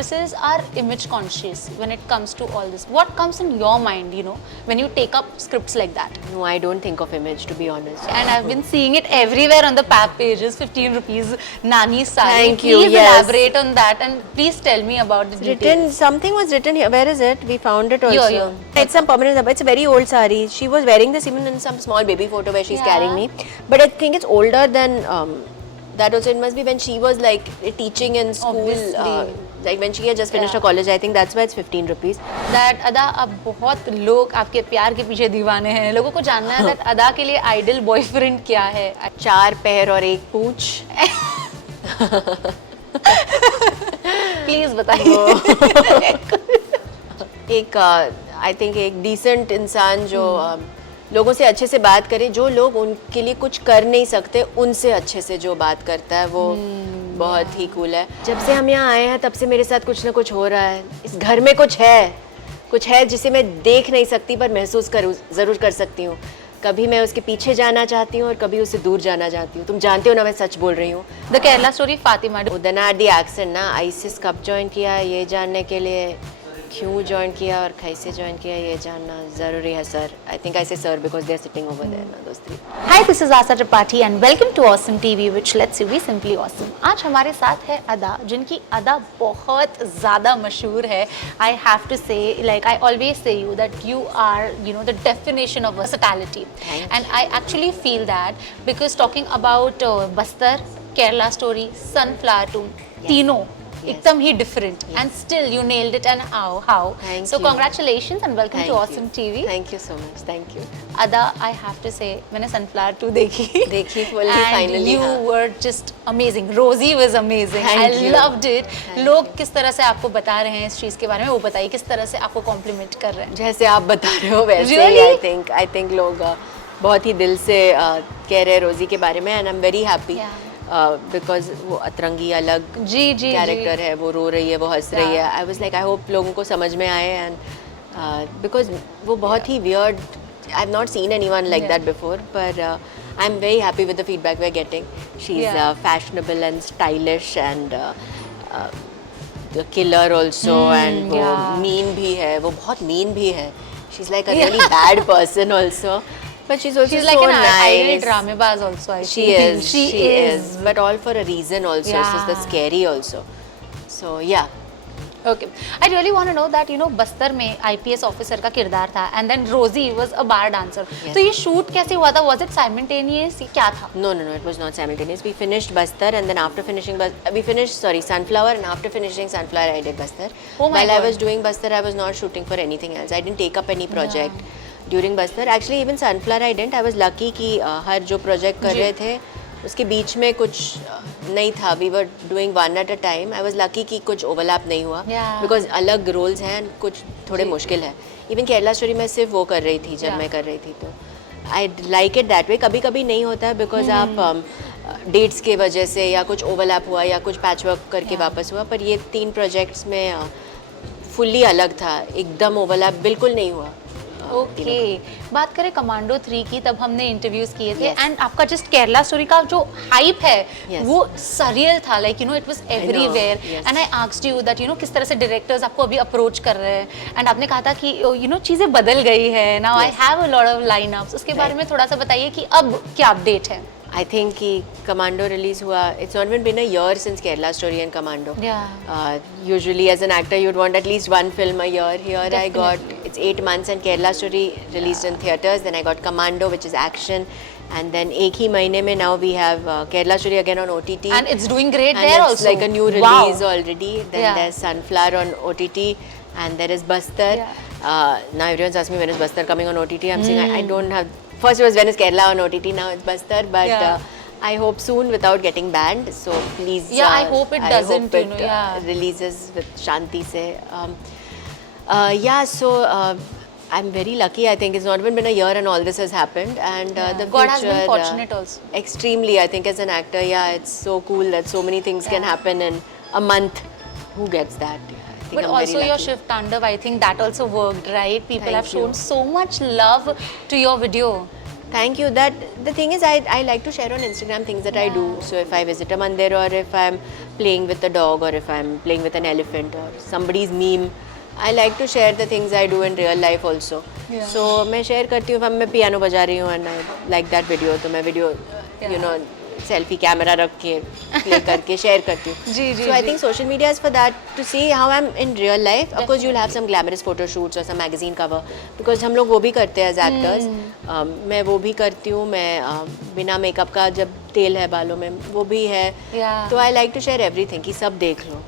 actresses are image conscious when it comes to all this. What comes in your mind, you know, when you take up scripts like that? No, I don't think of image, to be honest. And I've been seeing it everywhere on the pap pages. 15 rupees Nani sari. Thank you, Please yes. elaborate on that and please tell me about the details. Written, something was written here. Where is it? We found it also. Here. It's some permanent. It's a very old sari. She was wearing this even in some small baby photo where she's Yeah. carrying me. But I think it's older than that also. It must be when she was like teaching in school. Obviously. Like when she had just finished Yeah. her college. I think that's why it's 15 rupees. That अदा अब बहुत लोग आपके प्यार के पीछे दीवाने हैं. लोगों को जानना है that अदा के लिए आइडल बॉयफ्रेंड क्या है. 4 पैर और 1 पूंछ. प्लीज बताइए. एक आई थिंक एक डिसेंट इंसान जो लोगों से अच्छे से बात करे, जो लोग उनके लिए कुछ कर नहीं सकते उनसे अच्छे से जो बात करता है वो बहुत ही कूल है. जब से हम यहाँ आए हैं तब से मेरे साथ कुछ ना कुछ हो रहा है. इस घर में कुछ है जिसे मैं देख नहीं सकती पर महसूस ज़रूर कर सकती हूँ. कभी मैं उसके पीछे जाना चाहती हूँ और कभी उससे दूर जाना चाहती हूँ. तुम जानते हो ना मैं सच बोल रही हूँ. The Kerala story Fatima. Udhna the accent ना आईसिस कब ज्वाइन किया ये जानने के लिए, क्यों ज्वाइन किया और कैसे ज्वाइन किया ये जानना ज़रूरी है sir. I think I say sir because they are sitting over there ना दोस्त. Hi, this is Asha Tripathi and welcome to Awesome TV which lets you be simply awesome. आज हमारे साथ है अदा, जिनकी अदा बहुत ज़्यादा मशहूर है. I have to say, like I always say you that you are, you know, the definition of versatility. And I actually feel that because talking about Bastar, Kerala story, sunflower too, तीनों एकदम ही different and still you nailed it. And how Thank so you. congratulations and welcome to Awesome TV. Thank you so much. Thank you. Ada, I have to say, मैंने Sunflower 2 देखी fully, and finally, you हाँ. were just amazing. Rosie was amazing. Thank I you. loved it. लोग किस तरह से आपको बता रहे हैं इस चीज़ के बारे में, वो बताइए किस तरह से आपको कॉम्प्लीमेंट कर रहे हैं. जैसे आप बता रहे हो वैसे ही Really? आई थिंक लोग बहुत ही दिल से कह रहे हैं रोजी के बारे में. And I am very happy because वो अतरंगी अलग जी जी कैरेक्टर है. वो रो रही है, वो हंस रही है. I was like I hope लोगों को समझ में आए. एंड बिकॉज वो बहुत ही weird, I have not seen anyone like that before. पर I am very happy with the feedback we are getting. She is fashionable and stylish and killer also. And वो मीन भी है, वो बहुत mean भी है. She is like a really bad person also. But she's also She's so like an nice. ideal dramebaz also. I She think. is. She is. But all for a reason also. Yeah. So it's scary also. So yeah. Okay. I really want to know that, you know, Bastar में IPS officer का किरदार था and then Rosie was a bar dancer. Yes. तो ये shoot कैसे हुआ था? Was it simultaneous? क्या था? No. It was not simultaneous. We finished Bastar and then after finishing we finished Sunflower, and after finishing Sunflower I did Bastar. Oh my While God. I was doing Bastar I was not shooting for anything else. I didn't take up any project. During Bastar, actually even Sunflower I didn't. I was lucky कि हर जो project कर रहे थे उसके बीच में कुछ नहीं था. We were doing one at a time. I was lucky कि कुछ ओवरलैप नहीं हुआ. Yeah. Because अलग रोल्स हैं, कुछ थोड़े मुश्किल है. इवन केरला स्टोरी में सिर्फ वो कर रही थी जब मैं कर रही थी. तो I like it that way. कभी कभी नहीं होता है बिकॉज आप डेट्स के वजह से या कुछ ओवरलैप हुआ या कुछ पैच वर्क करके वापस हुआ. पर ये 3 प्रोजेक्ट्स में फुल्ली अलग था. एकदम ओवरलैप बिल्कुल नहीं हुआ. ओके. बात करें कमांडो 3 की, तब हमने इंटरव्यूज किए थे Yes. एंड आपका जस्ट केरला स्टोरी का जो हाइप है Yes. वो सरियल था. Like you know it was everywhere. yes. And I asked you that, you know, किस तरह से डायरेक्टर्स आपको अभी अप्रोच कर रहे हैं एंड आपने कहा था कि यू नो चीज़ें बदल गई है. Now I have a lot of line-ups. उसके बारे में थोड़ा सा बताइए कि अब क्या अपडेट है. I think कि Commando release हुआ. It's not even been a year since Kerala Story and Commando. Yeah. Usually as an actor you'd want at least one film a year. Here I got, it's 8 months and Kerala Story released in theatres. Then I got Commando, which is action. And then एक ही महीने में now we have Kerala Story again on OTT. And it's doing great And there it's also. like a new release Wow. already. Then Yeah. there's Sunflower on OTT. And there is Bastar. Now everyone's asking me when is Bastar coming on OTT. I'm saying I don't have. First it was when is Kerala on OTT. Now it's Bastar. But Yeah. I hope soon without getting banned. So please. Yeah, I hope it doesn't, I you hope know, it yeah. releases with Shanti se. Yeah. So. I'm very lucky. I think it's not even been a year and all this has happened. And the God has future, been fortunate also. Extremely, I think, as an actor, yeah, it's so cool that so many things can happen in a month. Who gets that? I think But I'm also very your lucky. shift Tandav, I think that also worked, right? People Thank have shown you. so much love to your video. Thank you. That the thing is, I like to share on Instagram things that I do. So if I visit a mandir, or if I'm playing with a dog, or if I'm playing with an elephant, or somebody's meme, I like to share the things I do in real life also. Yeah. So मैं share करती हूँ. मैं piano बजा रही हूँ and I like that video, तो मैं video you know selfie camera रख के play करके share करती हूँ. जी, जी, So I ji. think social media is for that, to see how I'm in real life. Of course you'll have some glamorous photo shoots or some magazine cover, because हम लोग वो भी करते हैं as actors. मैं वो भी करती हूँ. मैं बिना मेकअप का जब तेल है बालों में वो भी है. Yeah. तो I like to share everything कि सब देख लो.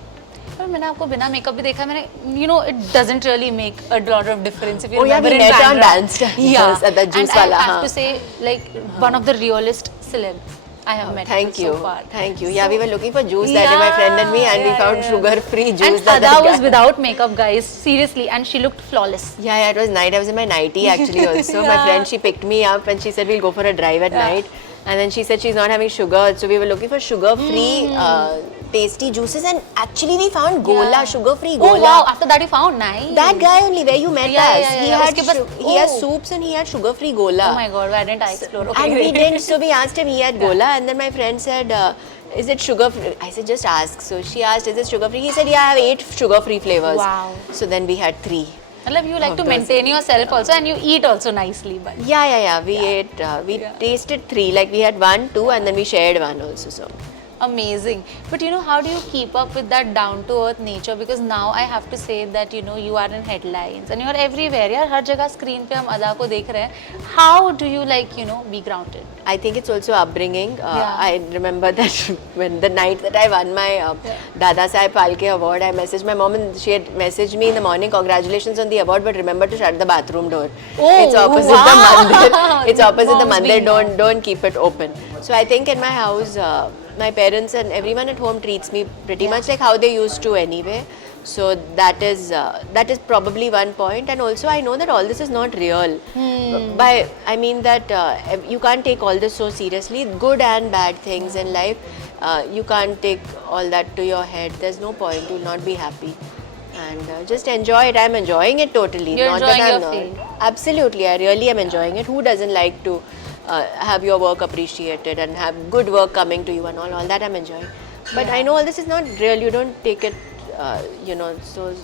पर मैंने आपको बिना मेकअप भी देखा. मैंने you know it doesn't really make a lot of difference if you Oh yeah, remember we in met on Bandra. Dance Stars Yeah, at the juice and wala, I have हाँ. to say like one of the realest celebs I have met Thank so you. far. Thank you. Yeah, we were looking for juice that day, my friend and me, and we found sugar-free juice. And that Ada was guy- without makeup, guys. Seriously, and she looked flawless. Yeah, it was night. I was in my nightie actually also. My Yeah. friend, she picked me up and she said we'll go for a drive at night. And then she said she's not having sugar, so we were looking for sugar-free, tasty juices. And actually we found Gola, Yeah. sugar-free Oh Gola. wow! After that, you found nice. That guy only, where you met Yeah, us. yeah, yeah, He yeah. had Uske paas- he has oh. soups and he had sugar-free Gola. Oh my God! Why didn't I explore? Okay, And we great. didn't, so we asked him, he had Gola, and then my friend said, is it sugar free? I said, just ask. So she asked, is it sugar free? He said, yeah, I have 8 sugar free flavors. Wow. So then we had 3. Matlab, you like Of to those. maintain yourself also, and you eat also nicely, but. Yeah. We ate, we tasted 3. Like we had 1, 2, and then we shared 1 also. So Amazing. But you know, how do you keep up with that down to earth nature? Because now I have to say that you know you are in headlines and you are everywhere. यार हर जगह screen पे हम अदा को देख रहे हैं. How do you like you know be grounded? I think it's also upbringing. Yeah. I remember that when the night that I won my Dada Saheb Phalke award, I messaged my mom and she had messaged me in the morning, congratulations on the award, but remember to shut the bathroom door. Oh, It's opposite the wow. mandir. It's opposite the Mom's mandir. being Don't keep it open. So I think in my house, my parents and everyone at home treats me pretty much like how they used to anyway. So that is probably one point, and also I know that all this is not real. By I mean that you can't take all this so seriously. Good and bad things in life, you can't take all that to your head. There's no point. You'll not be happy, and just enjoy it. I'm enjoying it totally. You're not enjoying that I'm your not. field. Absolutely, I really am enjoying it. Who doesn't like to have your work appreciated and have good work coming to you and all that I'm enjoying. But I know all this is not real. You don't take it, so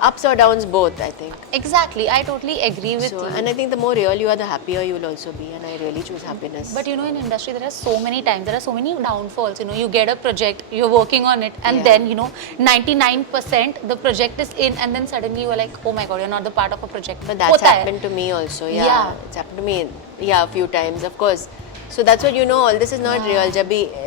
ups or downs both, I think. Exactly. I totally agree with So, you. and I think the more real you are, the happier you will also be. And I really choose happiness. But you know, in industry, there are so many times, there are so many downfalls. You know, you get a project, you're working on it, and Yeah. then, you know, 99% the project is in, and then suddenly you are like, oh my God, you're not the part of a project. But that's Hota hai. happened to me also. Yeah. Yeah. It's happened to me, a few times, of course. So that's what you know, all this is not real.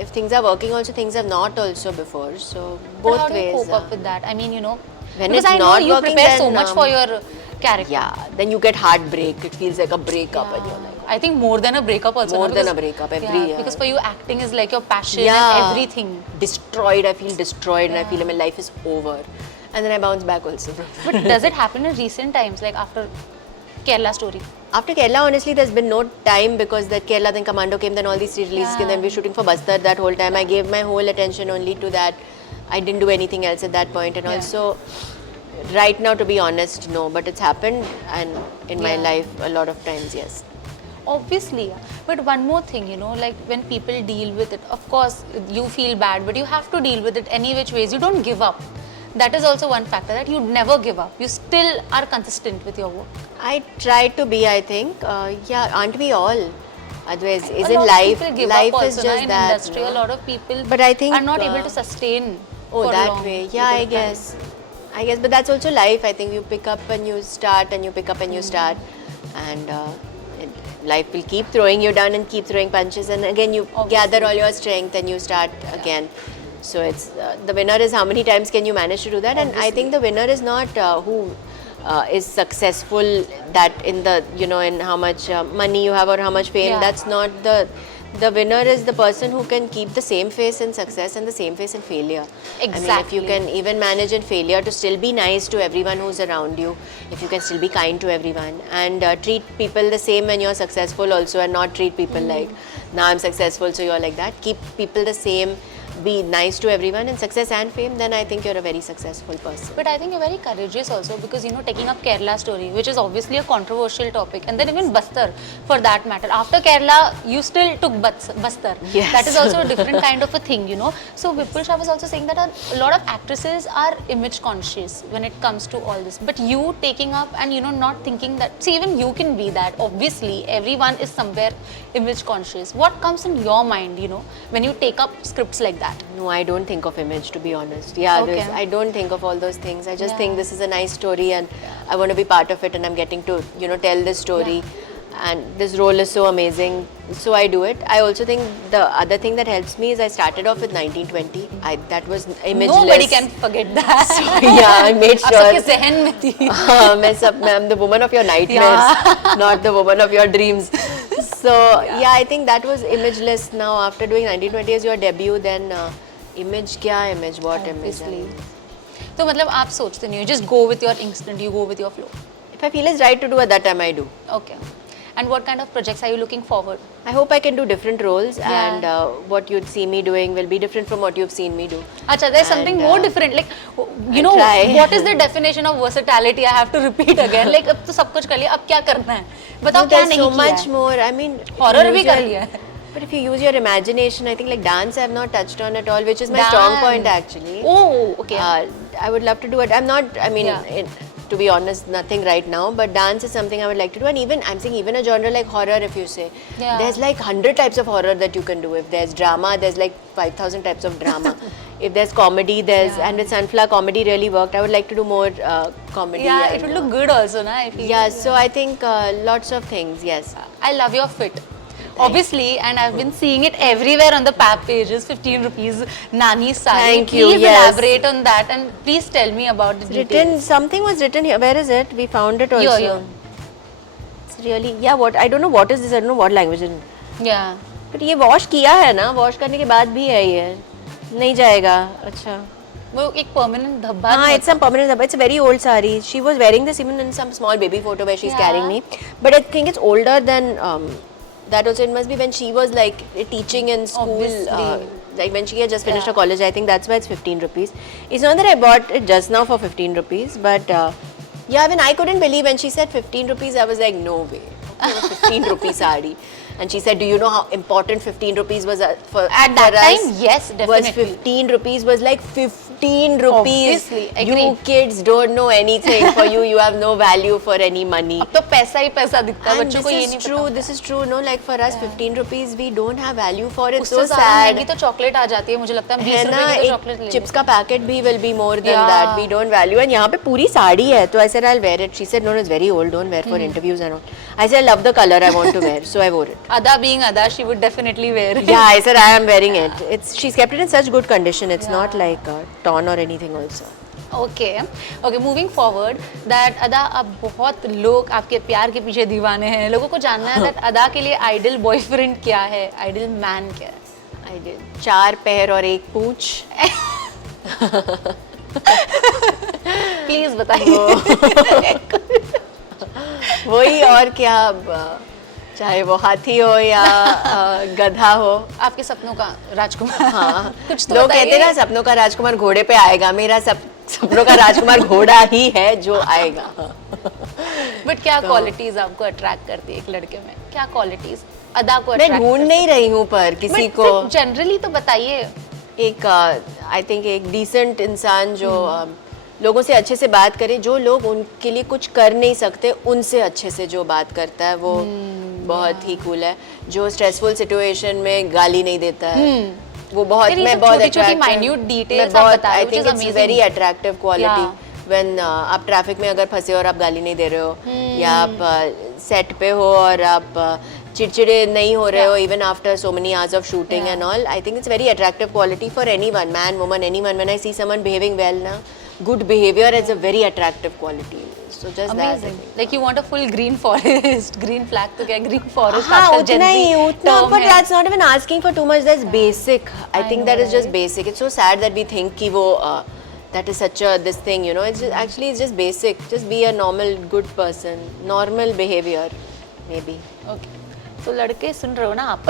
If things are working also, things have not also before. So But both how do you ways. cope up with that? I mean, you know, When because it's I know not you working, prepare so then, much for your character. Yeah, then you get heartbreak. It feels like a breakup. And you're Yeah. like, I think more than a breakup also. More na, than because- a breakup, yeah, every year. Because for you, acting is like your passion yeah, and everything. Destroyed. I feel destroyed, and I feel like my life is over. And then I bounce back also. But does it happen in recent times, like after Kerala story? After Kerala, honestly, there's been no time because that Kerala, then Commando came, then all these releases came, then we were shooting for Bastar that whole time. I gave my whole attention only to that. I didn't do anything else at that point. And also, right now, to be honest, no. But it's happened, and in my Yeah. life, a lot of times, yes. Obviously, yeah. But one more thing, you know, like when people deal with it, of course, you feel bad, but you have to deal with it any which ways. You don't give up. That is also one factor, that you never give up. You still are consistent with your work. I try to be, I think. Yeah, aren't we all? Otherwise, A isn't lot life? of people give Life up is also, na, just in that. industry. no? A lot of people But I think, are not able uh, to sustain Oh, for that long way. Yeah, I period of time. guess. But that's also life. I think you pick up and you start, and you pick up and you start, and life will keep throwing you down and keep throwing punches, and again you gather all your strength and you start again. So it's the winner is how many times can you manage to do that, and I think the winner is not who is successful, that in the in how much money you have or how much fame. Yeah. That's not the winner is the person who can keep the same face in success and the same face in failure. I mean, if Exactly. you can even manage in failure to still be nice to everyone who's around you, if you can still be kind to everyone and treat people the same when you're successful also, and not treat people like, now I'm successful so you're like that. Keep people the same, be nice to everyone and success and fame, then I think you're a very successful person. But I think you're very courageous also because, you know, taking up Kerala story, which is obviously a controversial topic, and then even Bastar for that matter. After Kerala, you still took Bastar. Yes. That is also a different kind of a thing, you know. So Vipul Shah was also saying that a lot of actresses are image conscious when it comes to all this. But you taking up and, you know, not thinking that, see, even you can be that. Obviously, everyone is somewhere image conscious. What comes in your mind, you know, when you take up scripts like that? No, I don't think of image, to be honest. Yeah, Okay. I don't think of all those things. I just Yeah. think this is a nice story and I want to be part of it, and I'm getting to, you know, tell this story. And this role is so amazing, so I do it. I also think the other thing that helps me is I started off with 1920. That was imageless. Nobody can forget that. Yeah, I made आप sure. सबके जहन में थी. I'm the woman of your nightmares, not the woman of your dreams. So yeah, I think that was imageless. Now after doing 1920 as your debut, then image क्या image, what image? Obviously. तो मतलब आप सोचते नहीं हो, just go with your instinct, you go with your flow. If I feel it's right to do at that time, I do. Okay. And what kind of projects are you looking forward? I hope I can do different roles, Yeah. and what you'd see me doing will be different from what you've seen me do. Acha, there's something And, more different. Like, you know, try. what is the definition of versatility? I have to repeat again. Like, अब तो सब कुछ कर लिया, अब क्या करना है? बताओ No, क्या there's नहीं so किया much है? more. I mean, if you Horror use भी your- कर लिया है. But if you use your imagination, I think like dance I have not touched on at all, which is my strong point Dance. actually. Oh, okay. I would love to do it. I'm not, I mean, Yeah. to be honest, nothing right now, but dance is something I would like to do. And even, I'm saying even a genre like horror, if you say, Yeah. there's like 100 types of horror that you can do. If there's drama, there's like 5,000 types of drama. If there's comedy, there's, Yeah. and with Sunflower, comedy really worked. I would like to do more comedy. Yeah, and, it will look good also, na? I feel. Yeah, so I think lots of things, yes. I love your fit. Obviously, and I've been seeing it everywhere on the pap pages. 15 rupees Nani sari. Thank you, Please yes. elaborate on that and please tell me about the details. Written, something was written here. Where is it? We found it also. Here. It's really, yeah, what, I don't know what is this, I don't know what language it is. Yeah. But ये wash किया है ना, wash करने के बाद भी है ये, नहीं जाएगा, अच्छा. वो एक permanent धब्बा हाँ, नहीं it's some permanent, it's a very old sari. She was wearing this even in some small baby photo where she's Yeah. carrying me. But I think it's older than that also. It must be when she was like teaching in school. Obviously. Like when she had just finished Yeah. her college, I think that's why it's 15 rupees. It's not that I bought it just now for 15 rupees, but yeah, when I couldn't believe when she said 15 rupees, I was like, no way. Okay, 15 rupee sari. And she said, do you know how important 15 rupees was for At that for us? time, yes, Was definitely. 15 rupees was like 15 rupees. Obviously, You agreed. kids don't know anything. For you, you have no value for any money. अब तो पैसा ही पैसा दिखता है And बच्चों this को ये is नहीं true. पता This is true. No, like for us, 15 rupees, we don't have value for it. उससे So ज़्यादा महंगी sad. तो चॉकलेट आ जाती है मुझे लगता है 20 है ना, रुपए की तो चॉकलेट एक ले चिप्स का पैकेट भी will be more than Yeah. that. We don't value. And यहाँ पे पूरी साड़ी है. तो I said I'll wear it. She said no, it's very old. Don't wear for interviews and all. I said I love the color. I want to wear. So I wore it. Ada being Ada, she would definitely wear it. Yeah, I said I am wearing it. She's kept it in such good condition. It's not like torn or anything also. Okay, okay. Moving forward, that Ada, अब बहुत लोग आपके प्यार के पीछे दीवाने हैं. लोगों को जानना है that Ada के लिए आइडल बॉयफ्रेंड क्या है, आइडल मैन क्या है. I did 4 पैर और 1 पूंछ. प्लीज बताइए. वही और क्या अब, चाहे वो हाथी हो या गधा हो. आपके सपनों का राजकुमार. हाँ, कुछ तो लोग कहते हैं ना बताइए. सपनों का राजकुमार घोड़े पे आएगा. मेरा सपनों का राजकुमार घोड़ा ही है जो आएगा. बट क्या क्वालिटीज आपको अट्रैक्ट करती है एक लड़के में? क्या क्वालिटीज अदा को मैं अट्रैक्ट ढूंढ नहीं रही हूँ पर किसी को. जनरली तो बताइए. एक आई थिंक एक डिसेंट इंसान जो लोगों से अच्छे से बात करे, जो लोग उनके लिए कुछ कर नहीं सकते उनसे अच्छे से जो बात करता है वो बहुत ही कूल है. जो स्ट्रेसफुल सिचुएशन में गाली नहीं देता है वो बहुत. यार, ये मैं सब बहुत छोटी-छोटी attractive- minute details मैं आप बहुत बता रहे आई हो, which think is it's amazing. Very attractive quality. Yeah. When आप ट्रैफिक में अगर फंसे और आप गाली नहीं दे रहे हो, या आप सेट पे हो और आप चिड़चिड़े नहीं हो रहे हो even after so many hours of shooting and all. I think it's very attractive quality for anyone, man woman anyone. When I see someone behaving well ना, good behaviour is a very attractive quality. So just Amazing. That. Like you want a full green forest, green flag तो क्या green forest हाँ, आजकल Gen उतना Z ही उतना. term But है. that's not even asking for too much. That's basic. I I think know, that is just right? basic. It's so sad that we think कि वो that is such a this thing, you know. It's just, actually it's just basic. Just be a normal good person. Normal behavior, maybe. Okay. तो लड़के सुन रहे हो ना आप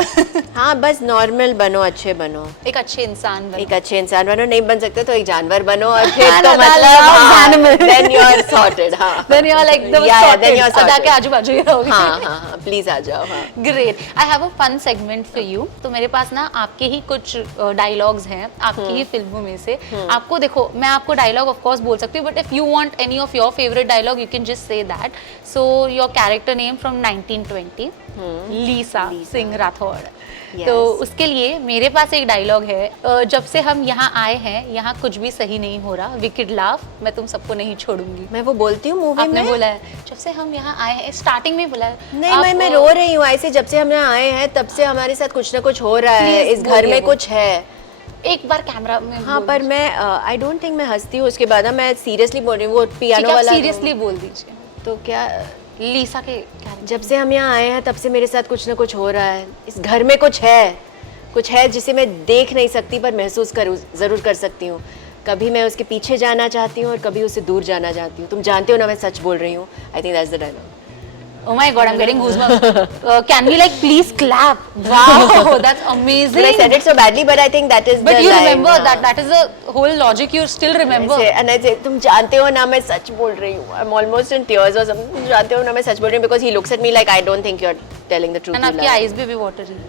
हाँ, बस नॉर्मल बनो, अच्छे बनो, एक अच्छे इंसान बनो। एक अच्छे इंसान बनो। नहीं बन सकते तो एक जानवर बनो, और फिर And तो Ada मतलब loves हाँ, animals. then you are sorted। हाँ, Then you are like the Yeah, sorted. then you are अदा sorted। के आजू बाजू ही रहोगे। हाँ हाँ हाँ, प्लीज आ जाओ। हाँ, great. I have a fun segment for you. तो मेरे पास ना आपके ही कुछ डायलॉग्स हैं आपकी ही फिल्मों में से। आपको देखो, मैं आपको डायलॉग ऑफ कोर्स बोल सकती हूँ, but if you want any of your favourite dialogue you can just say that. So your character name from 1920, Lisa Singh Rathore. Yes. तो उसके लिए मेरे पास एक डायलॉग है, जब से हम यहाँ आए हैं यहाँ कुछ भी सही नहीं हो रहा, विकेट लाफ, मैं तुम सबको नहीं छोड़ूंगी। मैं वो बोलती हूँ मूवी आपने में। बोला है जब से हम यहाँ आए हैं, स्टार्टिंग में बोला है। नहीं, मैं रो रही हूँ ऐसे, जब से हम यहाँ आए हैं तब से हमारे साथ कुछ ना कुछ हो रहा है, Please इस घर बोलिए में वो। कुछ है। एक बार कैमरा में हाँ, पर मैं आई डोंट थिंक मैं हंसती हूँ उसके बाद ना, मैं सीरियसली बोल रही हूँ। वो पियानो वाला सीरियसली बोल दीजिए। तो क्या, लीसा के character। जब से हम यहाँ आए हैं तब से मेरे साथ कुछ ना कुछ हो रहा है, इस घर में कुछ है जिसे मैं देख नहीं सकती पर महसूस ज़रूर कर सकती हूँ। कभी मैं उसके पीछे जाना चाहती हूँ और कभी उससे दूर जाना चाहती हूँ। तुम जानते हो ना मैं सच बोल रही हूँ। I think that's the dialogue. Oh my God, I'm getting goosebumps. Can we like please clap? Wow, that's amazing. But I said it so badly, but I think that is But the you line, remember हाँ। that is the whole logic. You still remember. And I say, तुम जानते हो ना मैं सच बोल रही हूँ। I'm almost in tears or something। तुम जानते हो ना मैं सच बोल रही हूँ, because he looks at me like I don't think you're telling the truth। And आपकी eyes भी watery।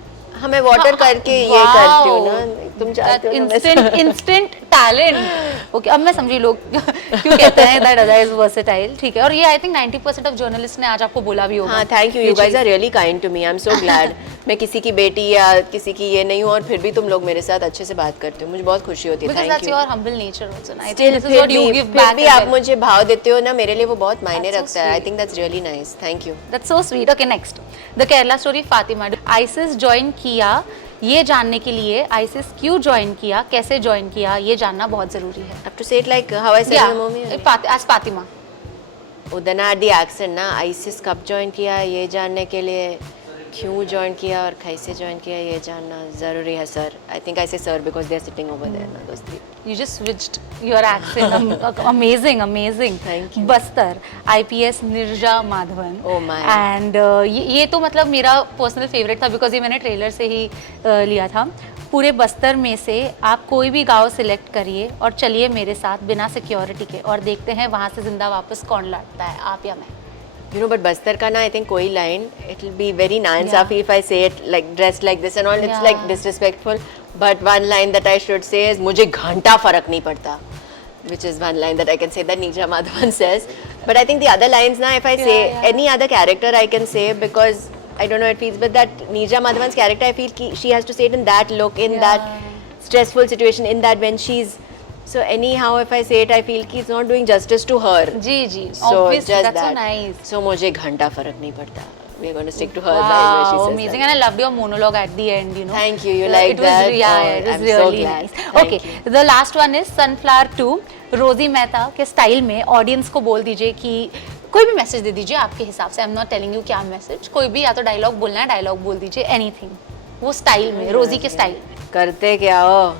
हाँ, मैं वाटर करके ये करती हूँ ना, तुम जानते हो ना मैं इंस्टेंट टैलेंट। ओके, अब मैं समझी लोग क्यों कहते हैं दैट अदा इज वर्सेटाइल। ठीक है, और ये आई थिंक 90% ऑफ जर्नलिस्ट ने आज आपको बोला भी होगा। हाँ, thank you, you guys are really kind to me. I am so glad. मैं किसी की बेटी या किसी की ये नहीं हूँ, और फिर भी तुम लोग मेरे साथ अच्छे से बात करते हो, मुझे बहुत खुशी होती है। Because thank that's you. your humble nature also. I think Still, this is what you give back भी as आप well. मुझे भाव देते हो ना, मेरे लिए वो बहुत मायने That's so रखता है। आई sweet. Think that's really nice. Thank you. That's so sweet. Okay, next. The Kerala story Fatima. ISIS join किया, ये जानने के लिए ISIS क्यों join किया, कैसे join किया, ये जानना बहुत जरूरी है। Have to say it like how I said in the movie। as Fatima. उधर ना दी एक्सेंट ना, आईसिस कब ज्वाइन किया ये जानने के लिए, क्यों ज्वाइन किया और कैसे ज्वाइन किया ये जानना ज़रूरी है sir. I think I say sir because they are sitting over there ना दोस्त। You just switched your accent. Amazing, amazing. Thank you. Bastar, IPS Nirja Madhavan. Oh my. And ये तो मतलब मेरा पर्सनल फेवरेट था बिकॉज ये मैंने ट्रेलर से ही लिया था। पूरे बस्तर में से आप कोई भी गांव सिलेक्ट करिए और चलिए मेरे साथ बिना सिक्योरिटी के, और देखते हैं वहाँ से जिंदा वापस कौन लौटता है, आप या मैं। You know, but बस्तर का ना, I think कोई line, it will be very Yeah. नाइंसाफी if I say it like dressed like this and all, it's Yeah. like disrespectful. But one line that I should say is मुझे घंटा फर्क नहीं पड़ता, which is one line that I can say that Neerja Madhavan says. But I think the other lines ना, if I say any other character I can say, because I don't know it feels, but that Neerja Madhavan's character I feel she has to say it in that look, in that stressful situation, in that when she's so anyhow if I say it I feel कि it's not doing justice to her. Ji ji, So obviously, just that's so that. nice. So मुझे घंटा फरक नहीं पड़ता. We are going to stick to her line where she Wow, says amazing. that. And I loved your monologue at the end, you know. Thank you. You like it was, that? Yeah, Oh, it was I'm so really glad. nice. Thank Okay, the last one is Sunflower 2. रोजी मेहता के style में audience को बोल दीजिए कि कोई भी message दे दीजिए आपके हिसाब से। I am not telling you क्या मैसेज, कोई भी, या तो डायलॉग बोलना है डायलॉग बोल दीजिए, एनीथिंग, वो स्टाइल में, रोजी के स्टाइल में। करते क्या हो?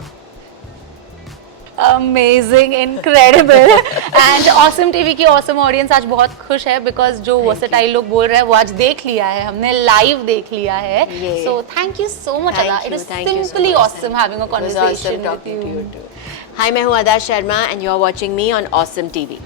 Amazing, incredible. And awesome TV की ऑसम ऑडियंस आज बहुत खुश है बिकॉज जो वर्सेटाइल लोग बोल रहे हैं वो आज देख लिया है, हमने लाइव देख लिया है। So thank you so much Ada, it is simply awesome having a conversation with you. Hi, मैं हूँ Ada Sharma and you are watching me on Awesome TV.